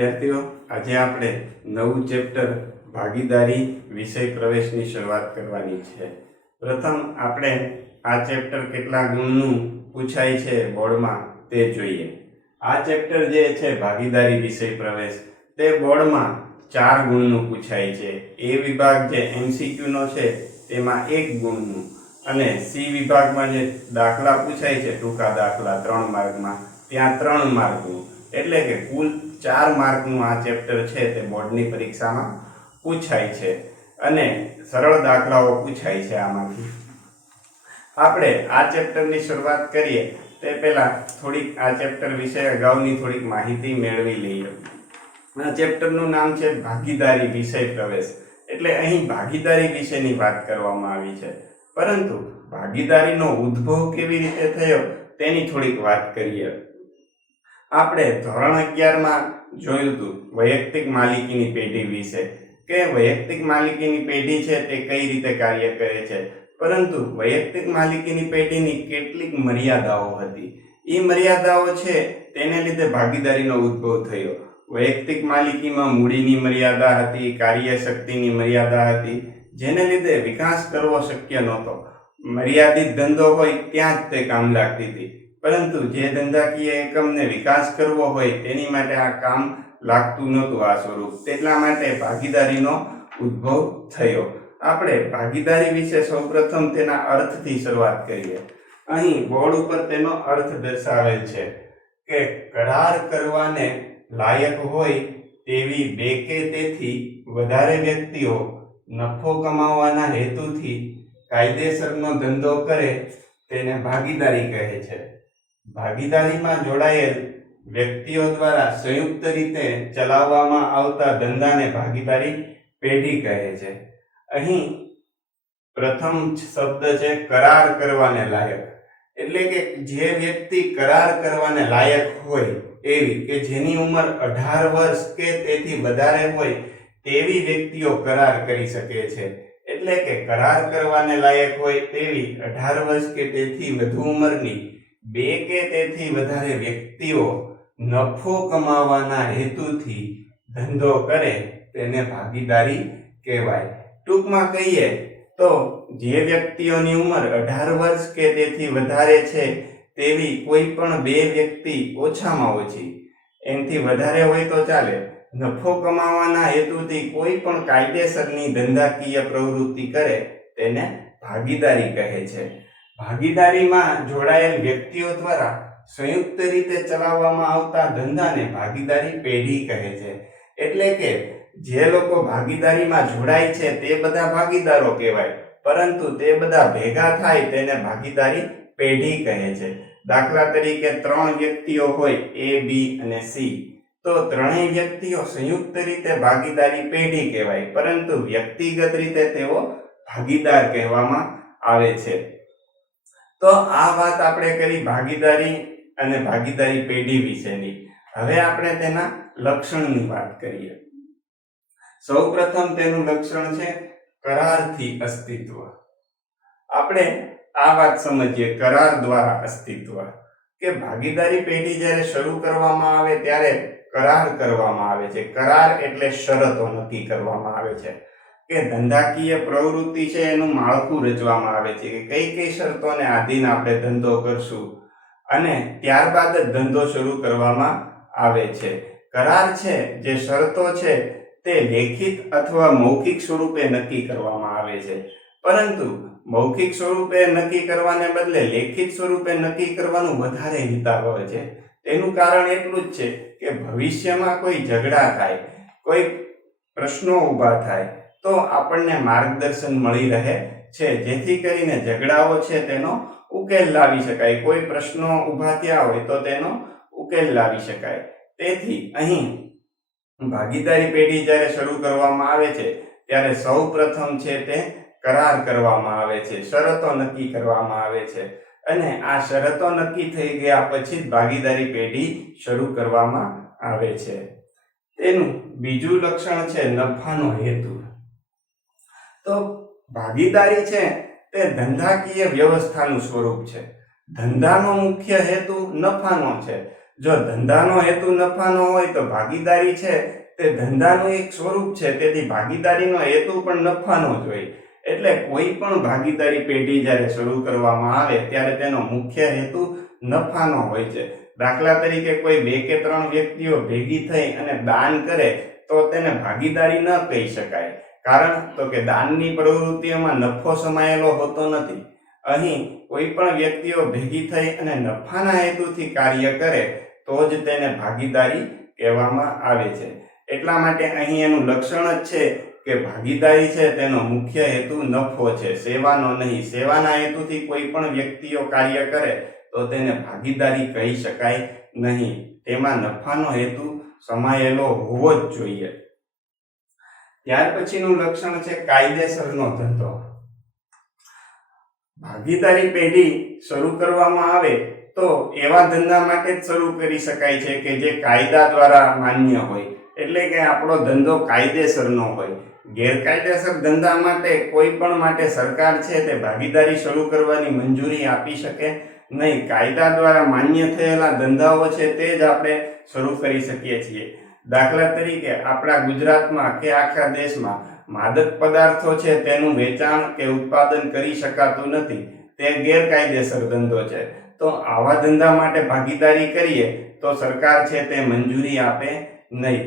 વિદ્યાર્થીઓ, આજે આપણે નવું ચેપ્ટર ભાગીદારી વિષય પ્રવેશની શરૂઆત કરવાની છે. પ્રથમ આપણે આ ચેપ્ટર કેટલા ગુણનું પૂછાય છે બોર્ડમાં તે જોઈએ. આ ચેપ્ટર જે છે ભાગીદારી વિષય પ્રવેશ, તે બોર્ડમાં 4 ગુણનું પૂછાય છે. એ વિભાગ જે MCQ નો છે તેમાં 1 ગુણનું અને C વિભાગમાં જે દાખલા પૂછાય છે ટૂંકા દાખલા 3 માર્કમાં, ત્યાં 3 માર્કનું, એટલે કે કુલ 4 માર્કનું આ ચેપ્ટર છે તે બોર્ડની પરીક્ષામાં પૂછાય છે અને સરળ દાખલાઓ પૂછાય છે. આમાંથી આપણે આ ચેપ્ટરની શરૂઆત કરીએ તે પહેલા થોડીક આ ચેપ્ટર વિશે અગાઉની થોડીક માહિતી મેળવી લઈએ. આ ચેપ્ટરનું નામ છે ભાગીદારી વિષય પ્રવેશ, એટલે અહીં ભાગીદારી વિશેની વાત કરવામાં આવી છે. પરંતુ ભાગીદારીનો ઉદ્ભવ કેવી રીતે થયો તેની થોડીક વાત કરીએ. આપણે ધોરણ 11 માં જોયું હતું વૈયક્તિક માલિકીની પેઢી વિશે, કે વૈયક્તિક માલિકીની પેઢી છે તે કઈ રીતે કાર્ય કરે છે. પરંતુ વૈયક્તિક માલિકીની પેઢીની કેટલીક મર્યાદાઓ હતી. એ મર્યાદાઓ છે તેને લીધે ભાગીદારીનો ઉદ્ભવ થયો. વૈયક્તિક માલિકીમાં મૂડીની મર્યાદા હતી, કાર્યશક્તિની મર્યાદા હતી, જેને લીધે વિકાસ કરવો શક્ય નહોતો. મર્યાદિત ધંધો હોય ત્યાં જ તે કામ લાગતી હતી, પરંતુ જે ધંધાકીય એકમને વિકાસ કરવો હોય તેની માટે આ કામ લાગતું નહોતું આ સ્વરૂપ. તેટલા માટે ભાગીદારીનો ઉદ્ભવ થયો. આપણે ભાગીદારી વિશે સૌપ્રથમ તેના અર્થથી શરૂઆત કરીએ. અહીં બોર્ડ ઉપર તેનો અર્થ દર્શાવેલ છે કે કરાર કરવાને લાયક હોય તેવી 2 કે તેથી વધારે વ્યક્તિઓ નફો કમાવવાના હેતુથી કાયદેસરનો ધંધો કરે તેને ભાગીદારી કહે છે. ભાગીદારીમાં જોડાયેલ વ્યક્તિઓ દ્વારા સંયુક્ત રીતે ચલાવવામાં આવતા ધંધાને ભાગીદારી પેઢી કહે છે. અહીં પ્રથમ શબ્દ છે કરાર કરવાને લાયક, એટલે કે જે વ્યક્તિ કરાર કરવાને લાયક હોય એવી, કે જેની ઉંમર 18 વર્ષ કે તેથી વધારે હોય તેવી વ્યક્તિઓ કરાર કરી શકે છે. એટલે કે કરાર કરવાને લાયક હોય તેવી 18 વર્ષ કે તેથી વધુ ઉંમરની 2 કે તેથી વધારે વ્યક્તિઓ નફો કમાવાના હેતુથી ધંધો કરે તેને ભાગીદારી કહેવાય. ટૂંકમાં કહીએ તો જે વ્યક્તિઓની ઉંમર 18 વર્ષ કે તેથી વધારે છે તેવી કોઈ પણ 2 વ્યક્તિ, ઓછામાં ઓછી, એનાથી વધારે હોય તો ચાલે, નફો કમાવાના હેતુથી કોઈ પણ કાયદેસરની ધંધાકીય પ્રવૃત્તિ કરે તેને ભાગીદારી કહે છે. ભાગીદારીમાં જોડાયેલ વ્યક્તિઓ દ્વારા સંયુક્ત રીતે ચલાવવામાં આવતા ધંધાને ભાગીદારી પેઢી કહે છે. એટલે કે જે લોકો ભાગીદારીમાં જોડાય છે તે બધા ભાગીદારો કહેવાય, પરંતુ તે બધા ભેગા થાય તેને ભાગીદારી પેઢી કહે છે. દાખલા તરીકે 3 વ્યક્તિઓ હોય A, B અને C, તો ત્રણેય વ્યક્તિઓ સંયુક્ત રીતે ભાગીદારી પેઢી કહેવાય, પરંતુ વ્યક્તિગત રીતે તેઓ ભાગીદાર કહેવામાં આવે છે. તો આ વાત આપણે કરી ભાગીદારી અને ભાગીદારી પેઢી વિશેની. હવે આપણે તેના લક્ષણની વાત કરીએ. સૌપ્રથમ તેનું લક્ષણ છે કરારથી અસ્તિત્વ. આપણે આ વાત સમજીએ, કરાર દ્વારા અસ્તિત્વ, કે ભાગીદારી પેઢી જ્યારે શરૂ કરવામાં આવે ત્યારે કરાર કરવામાં આવે છે. કરાર એટલે શરતો નક્કી કરવામાં આવે છે, કે ધંધાકીય પ્રવૃત્તિ છે એનું માળખું રચવામાં આવે છે કે કઈ કઈ શરતોને આધીન આપણે ધંધો કરશું, અને ત્યારબાદ જ ધંધો શરૂ કરવામાં આવે છે. કરાર છે, જે શરતો છે તે લેખિત અથવા મૌખિક સ્વરૂપે નક્કી કરવામાં આવે છે. પરંતુ મૌખિક સ્વરૂપે નક્કી કરવાને બદલે લેખિત સ્વરૂપે નક્કી કરવાનું વધારે હિતાવહ છે. તેનું કારણ એટલું જ છે કે ભવિષ્યમાં કોઈ ઝઘડા થાય, કોઈ પ્રશ્નો ઊભા થાય તો આપણને માર્ગદર્શન મળી રહે છે, જેથી કરીને ઝઘડાઓ છે તેનો ઉકેલ લાવી શકાય. કોઈ પ્રશ્નો ઊભા થયા હોય તો તેનો ઉકેલ લાવી શકાય. તેથી અહીં ભાગીદારી પેઢી જ્યારે શરૂ કરવામાં આવે છે ત્યારે સૌ પ્રથમ છે તે કરાર કરવામાં આવે છે, શરતો નક્કી કરવામાં આવે છે, અને આ શરતો નક્કી થઈ ગયા પછી જ ભાગીદારી પેઢી શરૂ કરવામાં આવે છે. તેનું બીજું લક્ષણ છે નફાનો હેતુ. તો ભાગીદારી છે તે ધંધાકીય વ્યવસ્થાનું સ્વરૂપ છે. ધંધાનો મુખ્ય હેતુ નફાનો છે. જો ધંધાનો હેતુ નફાનો હોય તો ભાગીદારી છે તે ધંધાનું એક સ્વરૂપ છે, તેથી ભાગીદારીનો હેતુ પણ નફાનો જ હોય. એટલે કોઈ પણ ભાગીદારી પેઢી જ્યારે શરૂ કરવામાં આવે ત્યારે તેનો મુખ્ય હેતુ નફાનો હોય છે. દાખલા તરીકે કોઈ 2 કે 3 વ્યક્તિઓ ભેગી થઈ અને દાન કરે તો તેને ભાગીદારી ન કહી શકાય. કારણ તો કે દાનની પ્રવૃત્તિઓમાં નફો સમાયેલો હોતો નથી. અહીં કોઈ પણ વ્યક્તિઓ ભેગી થઈ અને નફાના હેતુથી કાર્ય કરે તો જ તેને ભાગીદારી કહેવામાં આવે છે. એટલા માટે અહીં એનું લક્ષણ જ છે કે ભાગીદારી છે તેનો મુખ્ય હેતુ નફો છે, સેવાનો નહીં. સેવાના હેતુથી કોઈ પણ વ્યક્તિઓ કાર્ય કરે તો તેને ભાગીદારી કહી શકાય નહીં. તેમાં નફાનો હેતુ સમાયેલો હોવો જ જોઈએ. ત્યાર પછીનું લક્ષણ છે કાયદેસરનો ધંધો. ભાગીદારી પેઢી શરૂ કરવામાં આવે તો એવા ધંધા માટે જ શરૂ કરી શકાય છે કે જે કાયદા દ્વારા માન્ય હોય. એટલે કે આપણો ધંધો કાયદેસરનો હોય. ગેરકાયદેસર ધંધા માટે કોઈ પણ માટે સરકાર છે તે ભાગીદારી શરૂ કરવાની મંજૂરી આપી શકે નહીં. કાયદા દ્વારા માન્ય થયેલા ધંધાઓ છે તે જ આપણે શરૂ કરી શકીએ છીએ. દાખલા તરીકે આપણા ગુજરાતમાં કે આખા દેશમાં માદક પદાર્થો છે તેનું વેચાણ કે ઉત્પાદન કરી શકાતું નથી, તે ગેરકાયદેસર ધંધો છે. તો આવા ધંધા માટે ભાગીદારી કરીએ તો સરકાર છે તે મંજૂરી આપે નહીં.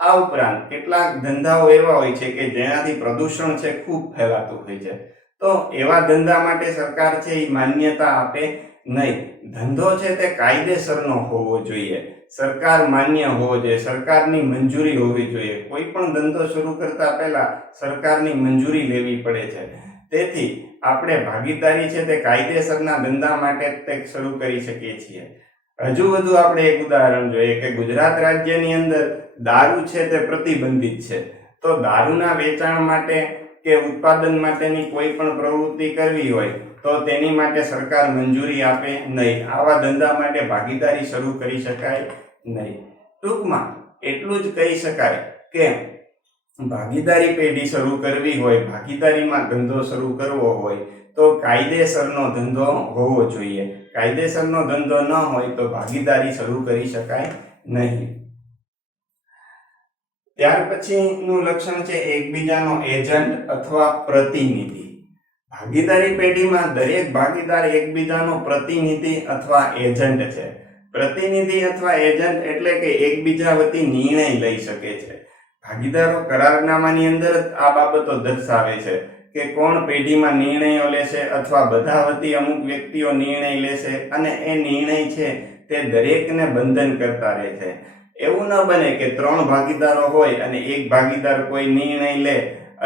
આ ઉપરાંત કેટલાક ધંધાઓ એવા હોય છે કે જેનાથી પ્રદૂષણ છે ખૂબ ફેલાતું હોય છે, તો એવા ધંધા માટે સરકાર છે એ માન્યતા આપે નહીં. ધંધો છે તે કાયદેસરનો હોવો જોઈએ, સરકાર માન્ય હોવો જોઈએ, સરકારની મંજૂરી હોવી જોઈએ. કોઈ પણ ધંધો શરૂ કરતા પહેલા સરકારની મંજૂરી લેવી પડે છે. તેથી આપણે ભાગીદારી છે તે કાયદેસરના ધંધા માટે તે શરૂ કરી શકીએ છીએ. હજુ વધુ આપણે એક ઉદાહરણ જોઈએ કે ગુજરાત રાજ્યની અંદર દારૂ છે તે પ્રતિબંધિત છે. તો દારૂના વેચાણ માટે કે ઉત્પાદન માટેની કોઈ પણ પ્રવૃત્તિ કરવી હોય તો તેની માટે સરકાર મંજૂરી આપે નહીં. આવા ધંધા માટે ભાગીદારી શરૂ કરી શકાય નહીં. ટૂંકમાં એટલું જ કહી શકાય કે ભાગીદારી પેઢી શરૂ કરવી હોય, ભાગીદારીમાં ધંધો શરૂ કરવો હોય તો કાયદેસરનો ધંધો હોવો જોઈએ. કાયદેસરનો ધંધો ન હોય તો ભાગીદારી શરૂ કરી શકાય નહીં. ત્યાર પછીનું લક્ષણ છે એકબીજાનો એજન્ટ અથવા પ્રતિનિધિ. ભાગીદારી પેઢીમાં દરેક ભાગીદાર એકબીજાનો પ્રતિનિધિ અથવા એજન્ટ છે. પ્રતિનિધિ અથવા એજન્ટ એટલે કે એકબીજા વતી નિર્ણય લઈ શકે છે. ભાગીદારો કરારનામાની અંદર આ બાબતો દર્શાવે છે કે કોણ પેઢીમાં નિર્ણયો લેશે અથવા બધા વતી અમુક વ્યક્તિઓ નિર્ણય લેશે અને એ નિર્ણય છે તે દરેકને બંધન કરતા રહે છે. એવું ન બને કે 3 ભાગીદારો હોય અને એક ભાગીદાર કોઈ નિર્ણય લે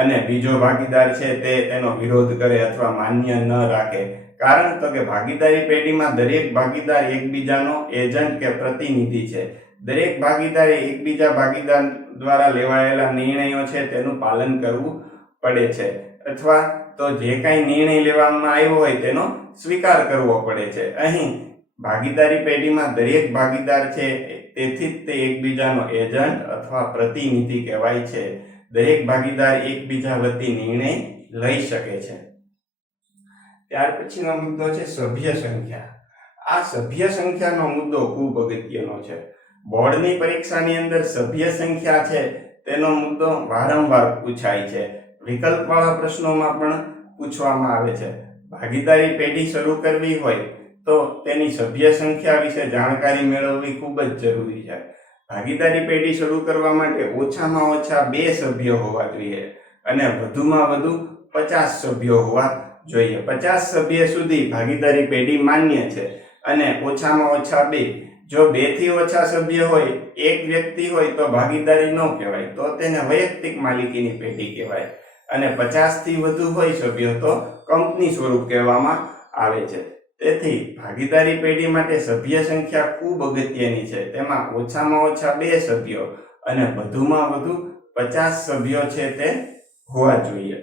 અને બીજો ભાગીદાર છે તે તેનો વિરોધ કરે અથવા માન્ય ન રાખે. કારણ તો કે ભાગીદારી પેઢીમાં દરેક ભાગીદાર એકબીજાનો એજન્ટ કે પ્રતિનિધિ છે. દરેક ભાગીદારે એકબીજા ભાગીદાર દ્વારા લેવાયેલા નિર્ણયો છે તેનું પાલન કરવું પડે છે, અથવા તો જે કાંઈ નિર્ણય લેવામાં આવ્યો હોય તેનો સ્વીકાર કરવો પડે છે. અહીં ભાગીદારી પેઢીમાં દરેક ભાગીદાર છે તેથી જ તે એકબીજાનો એજન્ટ અથવા પ્રતિનિધિ કહેવાય છે. દરેક ભાગીદાર એકબીજા વતી નિર્ણય લઈ શકે છે. ત્યાર પછીનો મુદ્દો છે સભ્ય સંખ્યા. આ સભ્ય સંખ્યાનો મુદ્દો ખૂબ અગત્યનો છે. બોર્ડની પરીક્ષાની અંદર સભ્ય સંખ્યા છે તેનો મુદ્દો વારંવાર પૂછાય છે. વિકલ્પવાળા પ્રશ્નોમાં પણ પૂછવામાં આવે છે. ભાગીદારી પેઢી શરૂ કરવી હોય તો તેની સભ્ય સંખ્યા વિશે જાણકારી મેળવવી ખૂબ જ જરૂરી છે. ભાગીદારી પેઢી શરૂ કરવા માટે ઓછામાં ઓછા 2 સભ્યો હોવા જોઈએ અને વધુમાં વધુ 50 સભ્યો હોવા જોઈએ. 50 સભ્ય સુધી ભાગીદારી પેઢી માન્ય છે અને ઓછામાં ઓછા 2. જો 2 થી ઓછા સભ્ય હોય, એક વ્યક્તિ હોય તો ભાગીદારી ન કહેવાય, તો તેને વૈયક્તિક માલિકીની પેઢી કહેવાય. અને 50 થી વધુ હોય સભ્યો તો કંપની સ્વરૂપ કહેવામાં આવે છે. તેથી ભાગીદારી પેઢી માટે સભ્ય સંખ્યા ખૂબ અગત્યની છે. તેમાં ઓછામાં ઓછા 2 સભ્યો અને વધુમાં વધુ 50 સભ્યો છે તે હોવા જોઈએ.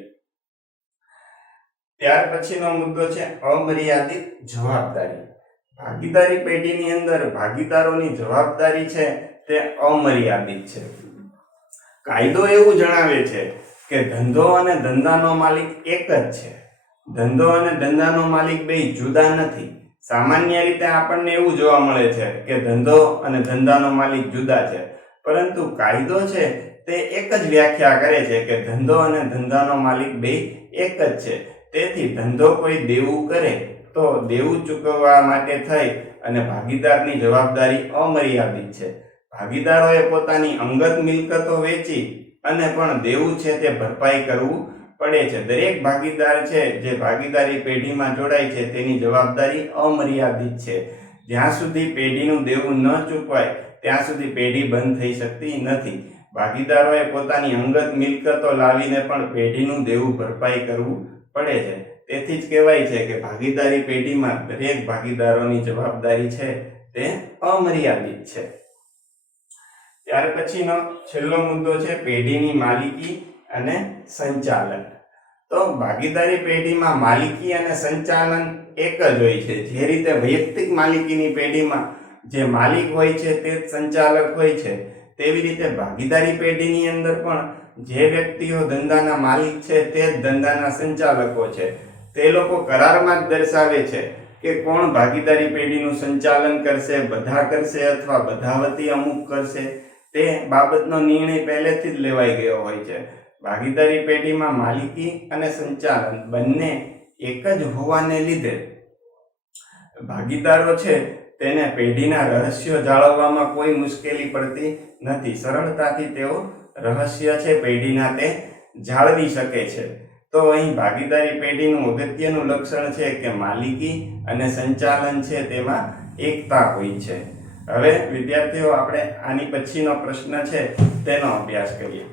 ત્યાર પછીનો મુદ્દો છે અમર્યાદિત જવાબદારી. ભાગીદારી પેઢીની અંદર ભાગીદારોની જવાબદારી છે તે અમર્યાદિત છે. કાયદો એવું જણાવે છે કે ધંધો અને ધંધાનો માલિક એક જ છે. ધંધો અને ધંધાનો માલિક બે જુદા નથી. સામાન્ય રીતે આપણને એવું જોવા મળે છે કે ધંધો અને ધંધાનો માલિક જુદા છે, પરંતુ કાયદો છે તે એક જ વ્યાખ્યા કરે છે કે ધંધો અને ધંધાનો માલિક બે એક જ છે. તેથી ધંધો કોઈ દેવું કરે તો દેવું ચૂકવવા માટે થઈ અને ભાગીદારની જવાબદારી અમર્યાદિત છે. ભાગીદારોએ પોતાની અંગત મિલકતો વેચી અને પણ દેવું છે તે ભરપાઈ કરવું પડે છે. દરેક ભાગીદાર છે જે ભાગીદારી પેઢીમાં જોડાય છે તેની જવાબદારી અમર્યાદિત છે. જ્યાં સુધી પેઢીનું દેવું ન ચૂકવાય ત્યાં સુધી પેઢી બંધ થઈ શકતી નથી. ભાગીદારોએ પોતાની અંગત મિલકતો લાવીને પણ પેઢીનું દેવું ભરપાઈ કરવું પડે છે. તેથી જ કહેવાય છે કે ભાગીદારી પેઢીમાં દરેક ભાગીદારોની જવાબદારી છે તે અમર્યાદિત છે. ત્યાર પછીનો છેલ્લો મુદ્દો છે પેઢીની માલિકી અને સંચાલન. તો ભાગીદારી પેઢીમાં માલિકી અને સંચાલન એક જ હોય છે. જે રીતે વૈયક્તિક માલિકીની પેઢીમાં જે માલિક હોય છે તે જ સંચાલક હોય છે, તેવી રીતે ભાગીદારી પેઢીની અંદર પણ જે વ્યક્તિઓ ધંધાના માલિક છે તે જ ધંધાના સંચાલકો છે. તે લોકો કરારમાં જ દર્શાવે છે કે કોણ ભાગીદારી પેઢીનું સંચાલન કરશે, બધા કરશે અથવા બધા વતી અમુક કરશે. તે બાબતનો નિર્ણય પહેલેથી જ લેવાઈ ગયો હોય છે. ભાગીદારી પેઢીમાં માલિકી અને સંચાલન બંને એક જ હોવાને લીધે ભાગીદારો છે તેને પેઢીના રહસ્યો જાળવવામાં કોઈ મુશ્કેલી પડતી નથી. સરળતાથી તેઓ રહસ્ય છે પેઢીના તે જાળવી શકે છે. તો અહીં ભાગીદારી પેઢીનું અગત્યનું લક્ષણ છે કે માલિકી અને સંચાલન છે તેમાં એકતા હોય છે. હવે વિદ્યાર્થીઓ આપણે આની પછીનો પ્રશ્ન છે તેનો અભ્યાસ કરીએ.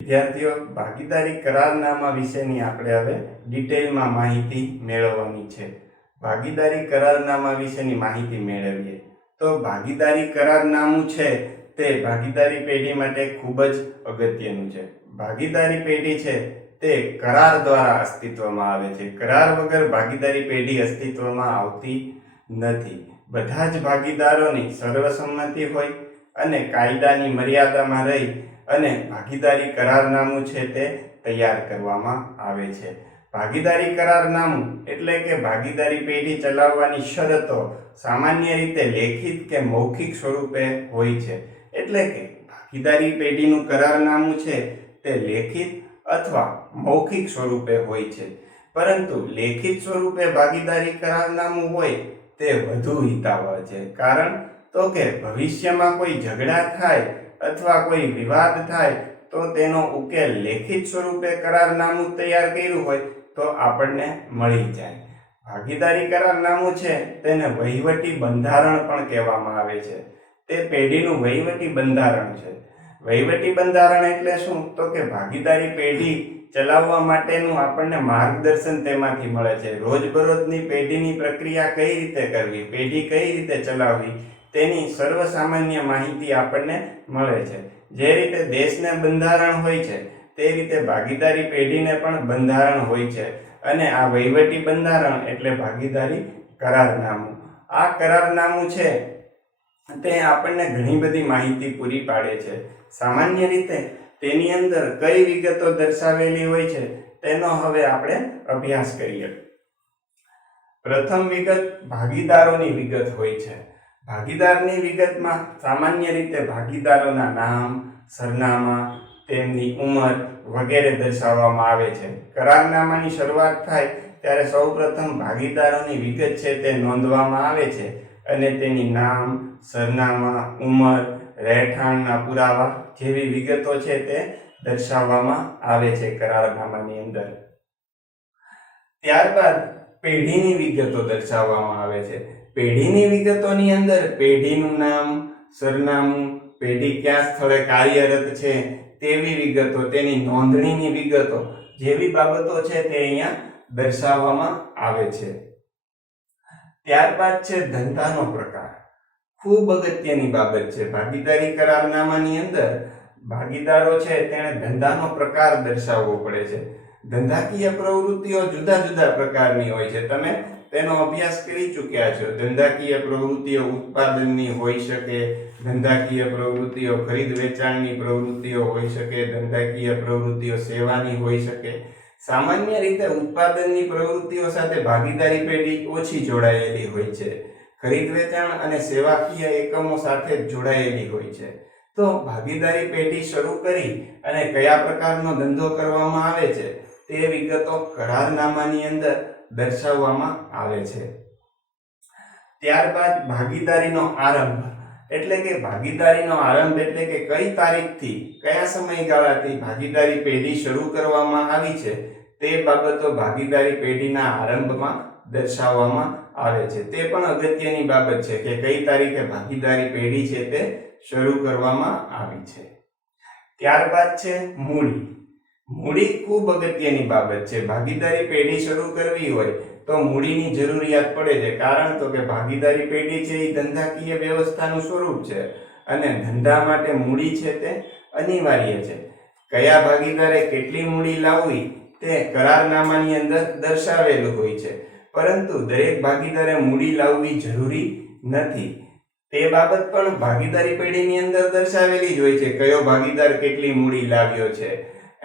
વિદ્યાર્થીઓ, ભાગીદારી કરારનામા વિશેની આપણે હવે ડિટેલમાં માહિતી મેળવવાની છે. ભાગીદારી કરારનામા વિશેની માહિતી મેળવીએ તો ભાગીદારી કરારનામું છે તે ભાગીદારી પેઢી માટે ખૂબ જ અગત્યનું છે. ભાગીદારી પેઢી છે તે કરાર દ્વારા અસ્તિત્વમાં આવે છે. કરાર વગર ભાગીદારી પેઢી અસ્તિત્વમાં આવતી નથી. બધા જ ભાગીદારોની સર્વસંમતિ હોય અને કાયદાની મર્યાદામાં રહી અને ભાગીદારી કરારનામું છે તે તૈયાર કરવામાં આવે છે. ભાગીદારી કરારનામું એટલે કે ભાગીદારી પેઢી ચલાવવાની શરતો સામાન્ય રીતે લેખિત કે મૌખિક સ્વરૂપે હોય છે. એટલે કે ભાગીદારી પેઢીનું કરારનામું છે તે લેખિત અથવા મૌખિક સ્વરૂપે હોય છે. પરંતુ લેખિત સ્વરૂપે ભાગીદારી કરારનામું હોય તે વધુ હિતાવહ છે. કારણ તો કે ભવિષ્યમાં કોઈ ઝઘડા થાય અથવા કોઈ વિવાદ થાય તો તેનો ઉકેલ લેખિત સ્વરૂપે કરારનામું તૈયાર કર્યું હોય તો આપણને મળી જાય. ભાગીદારી કરારનામું છે તેને વહીવટી બંધારણ પણ કહેવામાં આવે છે. તે પેઢીનું વહીવટી બંધારણ છે. વહીવટી બંધારણ એટલે શું? તો કે ભાગીદારી પેઢી ચલાવવા માટેનું આપણને માર્ગદર્શન તેમાંથી મળે છે. રોજબરોજની પેઢીની પ્રક્રિયા કઈ રીતે કરવી, પેઢી કઈ રીતે ચલાવવી તેની સર્વસામાન્ય માહિતી આપણને મળે છે. જે રીતે દેશને બંધારણ હોય છે તે રીતે ભાગીદારી પેઢીને પણ બંધારણ હોય છે. અને આ વહીવટી બંધારણ એટલે ભાગીદારી કરારનામું. આ કરારનામું છે તે આપણને ઘણી બધી માહિતી પૂરી પાડે છે. સામાન્ય રીતે તેની અંદર કઈ વિગતો દર્શાવેલી હોય છે તેનો હવે આપણે અભ્યાસ કરીએ. પ્રથમ વિગત ભાગીદારોની વિગત હોય છે. ભાગીદારની વિગતમાં સામાન્ય રીતે ભાગીદારોના નામ, સરનામા, તેમની ઉંમર વગેરે દર્શાવવામાં આવે છે. કરારનામાની શરૂઆત થાય ત્યારે સૌપ્રથમ ભાગીદારોની વિગત છે તે નોંધવામાં આવે છે અને તેની નામ, સરનામા, ઉંમર, રહેઠાણના પુરાવા જેવી વિગતો છે તે દર્શાવવામાં આવે છે કરારનામાની અંદર. ત્યારબાદ પેઢીની વિગતો દર્શાવવામાં આવે છે. પેઢીની વિગતોની અંદર પેઢીનું નામ, સરનામું, પેઢી કયા સ્થળે કાર્યરત છે તેવી વિગતો, તેની નોંધણીની વિગતો જેવી બાબતો છે તે અહીંયા દર્શાવવામાં આવે છે. ત્યારબાદ છે ધંધાનો પ્રકાર. ખૂબ અગત્યની બાબત છે. ભાગીદારી કરારનામાની અંદર ભાગીદારો છે તેણે ધંધાનો પ્રકાર દર્શાવવો પડે છે. ધંધાકીય પ્રવૃત્તિઓ જુદા જુદા પ્રકારની હોય છે. તમે તેનો અભ્યાસ કરી ચૂક્યા છો. ધંધાકીય પ્રવૃત્તિઓ ઉત્પાદનની હોઈ શકે, ધંધાકીય પ્રવૃત્તિઓ ખરીદ વેચાણની પ્રવૃત્તિઓ હોઈ શકે, ધંધાકીય પ્રવૃત્તિઓ સેવાની હોઈ શકે. સામાન્ય રીતે ઉત્પાદનની પ્રવૃત્તિઓ સાથે ભાગીદારી પેઢી ઓછી જોડાયેલી હોય છે. ખરીદ વેચાણ અને સેવાકીય એકમો સાથે જોડાયેલી હોય છે. તો ભાગીદારી પેઢી શરૂ કરી અને કયા પ્રકારનો ધંધો કરવામાં આવે છે તે વિગતો કરારનામાની અંદર દર્શાવવામાં આવે છે. ત્યારબાદ ભાગીદારીનો આરંભ એટલે કે ભાગીદારીનો આરંભ એટલે કે કઈ તારીખથી કયા સમયગાળાથી ભાગીદારી પેઢી શરૂ કરવામાં આવી છે તે બાબતો ભાગીદારી પેઢીના આરંભમાં દર્શાવવામાં આવે છે. તે પણ અગત્યની બાબત છે કે કઈ તારીખે ભાગીદારી પેઢી છે તે શરૂ કરવામાં આવી છે. ત્યારબાદ છે મૂડી. મૂડી ખૂબ અગત્યની બાબત છે. ભાગીદારી પેઢી શરૂ કરવી હોય તો મૂડીની જરૂરિયાત પડે છે. કારણ તો કે ભાગીદારી પેઢી છે એ ધંધાકીય વ્યવસ્થાનું સ્વરૂપ છે અને ધંધા માટે મૂડી છે તે અનિવાર્ય છે. કયા ભાગીદારે કેટલી મૂડી લાવવી તે કરારનામાની અંદર દર્શાવેલું હોય છે, પરંતુ દરેક ભાગીદારે મૂડી લાવવી જરૂરી નથી. તે બાબત પણ ભાગીદારી પેઢીની અંદર દર્શાવેલી જ હોય છે. કયો ભાગીદાર કેટલી મૂડી લાવ્યો છે.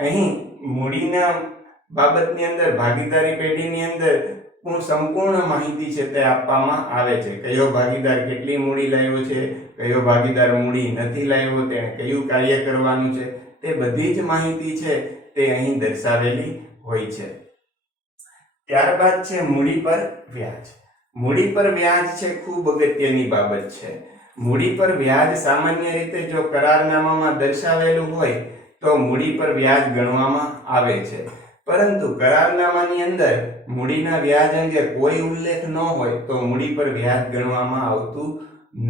અહીં મૂડીના બાબતની અંદર ભાગીદારી પેઢીની અંદર સંપૂર્ણ માહિતી છે તે આપવામાં આવે છે. કયો ભાગીદાર કેટલી મૂડી લાવ્યો છે, કયો ભાગીદાર મૂડી નથી લાવ્યો, તેણે કયું કાર્ય કરવાનું છે, તે બધી જ માહિતી છે તે અહીં દર્શાવેલી હોય છે. ત્યારબાદ છે મૂડી પર વ્યાજ. મૂડી પર વ્યાજ છે ખૂબ અગત્યની બાબત છે. મૂડી પર વ્યાજ સામાન્ય રીતે જો કરારનામામાં દર્શાવેલું હોય તો મૂડી પર વ્યાજ ગણવામાં આવે છે, પરંતુ કરારનામાની અંદર મૂડીના વ્યાજ અંગે કોઈ ઉલ્લેખ ન હોય તો મૂડી પર વ્યાજ ગણવામાં આવતું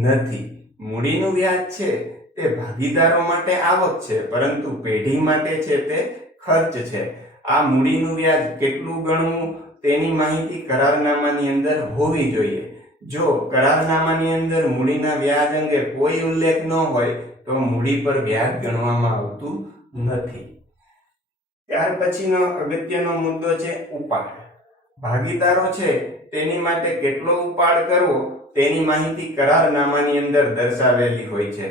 નથી. મૂડીનું વ્યાજ છે તે ભાગીદારો માટે આવક છે, પરંતુ પેઢી માટે છે તે ખર્ચ છે. આ મૂડીનું વ્યાજ કેટલું ગણવું તેની માહિતી કરારનામાની અંદર હોવી જોઈએ. જો કરારનામાની અંદર મૂડીના વ્યાજ અંગે કોઈ ઉલ્લેખ ન હોય તો મૂડી પર વ્યાજ ગણવામાં આવતું નથી. ત્યાર પછીનો અગત્યનો મુદ્દો છે ઉપાડ. ભાગીદારો છે તેની માટે કેટલો ઉપાડ કરવો તેની માહિતી કરારનામાની અંદર દર્શાવેલી હોય છે.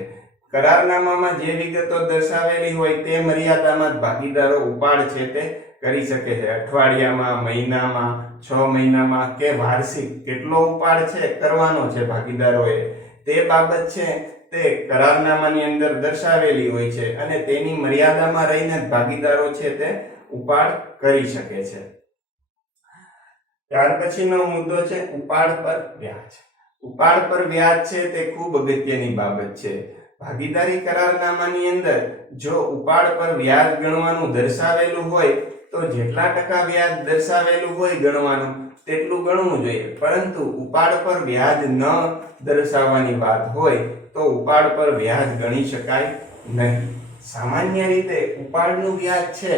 કરારનામામાં જે વિગતો દર્શાવેલી હોય તે મર્યાદામાં જ ભાગીદારો ઉપાડ છે તે કરી શકે છે. અઠવાડિયામાં, મહિનામાં, 6 મહિનામાં કે વાર્ષિક કેટલો ઉપાડ છે કરવાનો છે ભાગીદારોએ તે બાબત છે તે કરારનામાની અંદર દર્શાવેલી હોય છે અને તેની મર્યાદામાં રહીને જ ભાગીદારો છે તે ઉપાડ કરી શકે છે. ત્યાર પછીનો મુદ્દો છે ઉપાડ પર વ્યાજ. ઉપાડ પર વ્યાજ છે તે ખૂબ અગત્યની બાબત છે. ભાગીદારી કરારનામાની અંદર જો ઉપાડ પર વ્યાજ ગણવાનું દર્શાવેલું હોય તો જેટલા ટકા વ્યાજ દર્શાવેલું હોય ગણવાનું તેટલું ગણવું જોઈએ, પરંતુ ઉપાડ પર વ્યાજ ન દર્શાવવાની વાત હોય તો ઉપાડ પર વ્યાજ ગણી શકાય નહીં. સામાન્ય રીતે ઉપાડનું વ્યાજ છે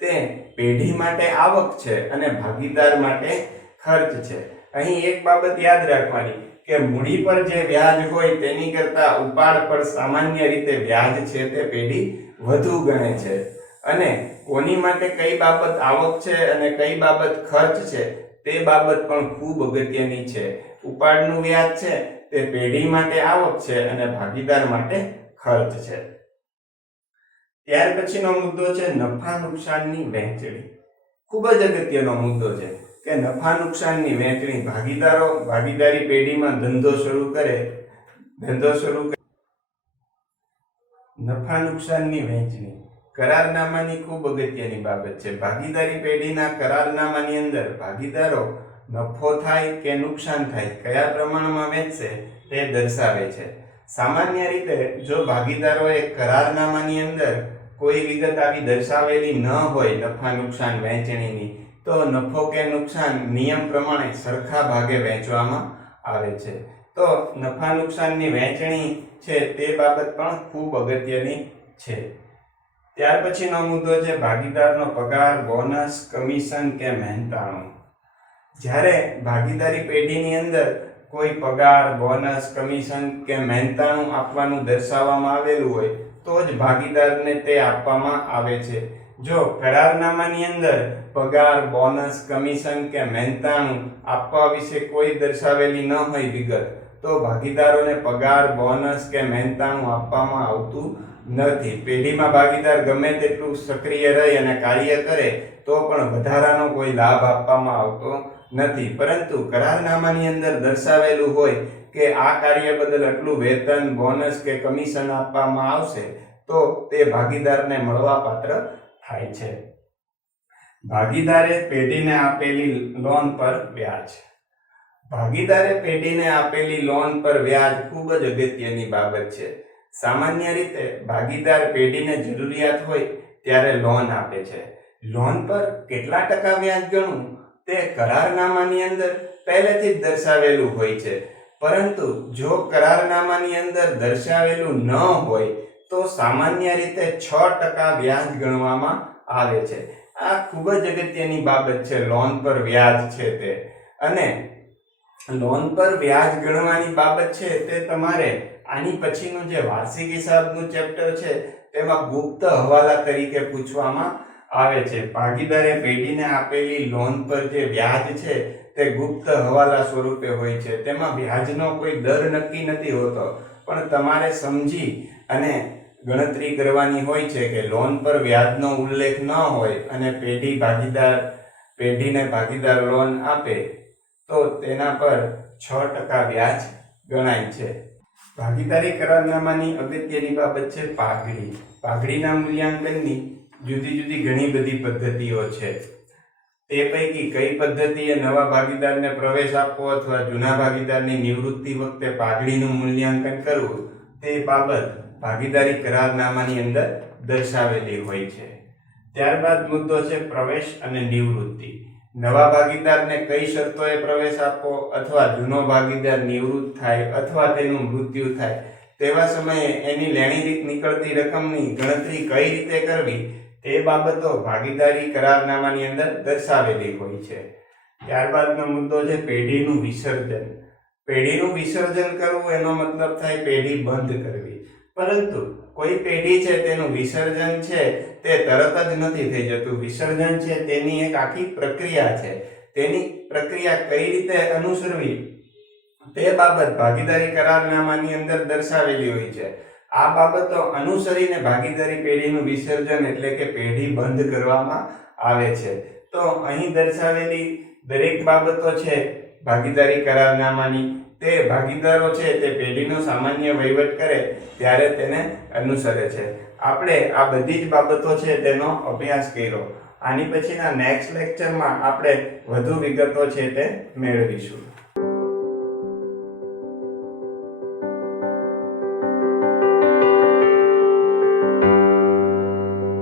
તે પેઢી માટે આવક છે અને ભાગીદાર માટે ખર્ચ છે. અહીં એક બાબત યાદ રાખવાની કે મૂડી પર જે વ્યાજ હોય તેની કરતા ઉપાડ પર સામાન્ય રીતે વ્યાજ છે તે પેઢી વધુ ગણે છે, અને કોની માટે કઈ બાબત આવક છે અને કઈ બાબત ખર્ચ છે તે બાબત પણ ખૂબ અગત્યની છે. ઉપાડનું વ્યાજ છે તે પેઢી માટે આવક છે અને ભાગીદાર માટે ખર્ચ છે. ત્યાર પછીનો મુદ્દો છે નફા નુકસાનની વહેંચણી. ખૂબ જ અગત્યનો મુદ્દો છે કે નફા નુકસાનની વહેંચણી. ભાગીદારો ભાગીદારી પેઢીમાં ધંધો શરૂ કરે નફા નુકસાનની વહેંચણી કરારનામાની ખૂબ અગત્યની બાબત છે. ભાગીદારી પેઢીના કરારનામાની અંદર ભાગીદારો નફો થાય કે નુકસાન થાય કયા પ્રમાણમાં વહેંચશે તે દર્શાવે છે. સામાન્ય રીતે જો ભાગીદારોએ કરારનામાની અંદર કોઈ વિગત આવી દર્શાવેલી ન હોય નફા નુકસાન વહેંચણીની તો નફો કે નુકસાન નિયમ પ્રમાણે સરખા ભાગે વહેંચવામાં આવે છે. તો નફા નુકસાનની વહેંચણી છે તે બાબત પણ ખૂબ અગત્યની છે. ત્યાર પછીનો મુદ્દો છે ભાગીદારનો પગાર, બોનસ, કમિશન કે મહેનતાણું. જ્યારે ભાગીદારી પેઢીની અંદર કોઈ પગાર, બોનસ, કમિશન કે મહેનતાણું આપવાનું દર્શાવવામાં આવેલું હોય તો જ ભાગીદારને તે આપવામાં આવે છે. જો કરારનામાની અંદર પગાર, બોનસ, કમિશન કે મહેનતાણું આપવા વિશે કોઈ દર્શાવેલી ન હોય વિગત તો ભાગીદારોને પગાર, બોનસ કે મહેનતાણું આપવામાં આવતું નથી. પેઢીમાં ભાગીદાર ગમે તેટલું સક્રિય રહી અને કાર્ય કરે તો તો પણ વધારાનો કોઈ લાભ આપવામાં આવતો નથી, પરંતુ કરારનામાની અંદર દર્શાવેલું હોય કે આ કાર્ય બદલ આટલું વેતન, બોનસ કે કમિશન આપવામાં આવશે તો તે ભાગીદારને મળવાપાત્ર થાય છે. ભાગીદારે પેઢીને આપેલી લોન પર વ્યાજ. ભાગીદારે પેઢીને આપેલી લોન પર વ્યાજ ખૂબ જ અગત્યની બાબત છે. સામાન્ય રીતે ભાગીદાર પેઢીને જરૂરિયાત હોય ત્યારે લોન આપે છે. લોન પર કેટલા ટકા વ્યાજ ગણવું તે કરારનામાની અંદર પહેલેથી જ દર્શાવેલું હોય છે, પરંતુ જો કરારનામાની અંદર દર્શાવેલું ન હોય તો સામાન્ય રીતે 6% વ્યાજ ગણવામાં આવે છે. આ ખૂબ જ અગત્યની બાબત છે, લોન પર વ્યાજ છે તે. અને લોન પર વ્યાજ ગણવાની બાબત છે તે તમારે આની પછીનું જે વાર્ષિક હિસાબનું ચેપ્ટર છે તેમાં ગુપ્ત હવાલા તરીકે પૂછવામાં આવે છે. ભાગીદારે પેઢીને આપેલી લોન પર જે વ્યાજ છે તે ગુપ્ત હવાલા સ્વરૂપે હોય છે. તેમાં વ્યાજનો કોઈ દર નક્કી નથી હોતો, પણ તમારે સમજી અને ગણતરી કરવાની હોય છે કે લોન પર વ્યાજનો ઉલ્લેખ ન હોય અને પેઢીને ભાગીદાર લોન આપે તો તેના પર 6% વ્યાજ ગણાય છે. ભાગીદારી કરારનામાની અગત્યની બાબત છે પાઘડી. પાઘડીના મૂલ્યાંકનની જુદી જુદી ઘણી બધી પદ્ધતિઓ છે. તે પૈકી કઈ પદ્ધતિએ નવા ભાગીદારને પ્રવેશ આપવો અથવા જૂના ભાગીદારની નિવૃત્તિ વખતે પાઘડીનું મૂલ્યાંકન કરવું તે બાબત ભાગીદારી કરારનામાની અંદર દર્શાવેલી હોય છે. ત્યારબાદ મુદ્દો છે પ્રવેશ અને નિવૃત્તિ. નવા ભાગીદારને કઈ શરતોએ પ્રવેશ આપવો અથવા જૂનો ભાગીદાર નિવૃત્ત થાય અથવા તેનું મૃત્યુ થાય તેવા સમયે એની લેણી નીકળતી રકમની ગણતરી કઈ રીતે કરવી તે બાબતો ભાગીદારી કરારનામાની અંદર દર્શાવેલી હોય છે. ત્યારબાદનો મુદ્દો છે પેઢીનું વિસર્જન. પેઢીનું વિસર્જન કરવું એનો મતલબ થાય પેઢી બંધ કરવી, પરંતુ કોઈ પેઢી છે તેનું વિસર્જન છે તે તરત જ નથી થઈ જતું. વિસર્જન છે તેની એક આખી પ્રક્રિયા છે. તેની પ્રક્રિયા કઈ રીતે અનુસરવી તે બાબત ભાગીદારી કરારનામાની અંદર દર્શાવેલી હોય છે. આ બાબતો અનુસરીને ભાગીદારી પેઢીનું વિસર્જન એટલે કે પેઢી બંધ કરવામાં આવે છે. તો અહીં દર્શાવેલી દરેક બાબતો છે ભાગીદારી કરારનામાની, તે ભાગીદારો છે તે પેઢીનો સામાન્ય વહીવટ કરે ત્યારે તેને અનુસરે છે. આપણે આ બધી જ બાબતો છે તેનો અભ્યાસ કર્યો. આની પછીના નેક્સ્ટ લેક્ચરમાં આપણે વધુ વિગતો છે તે મેળવીશું.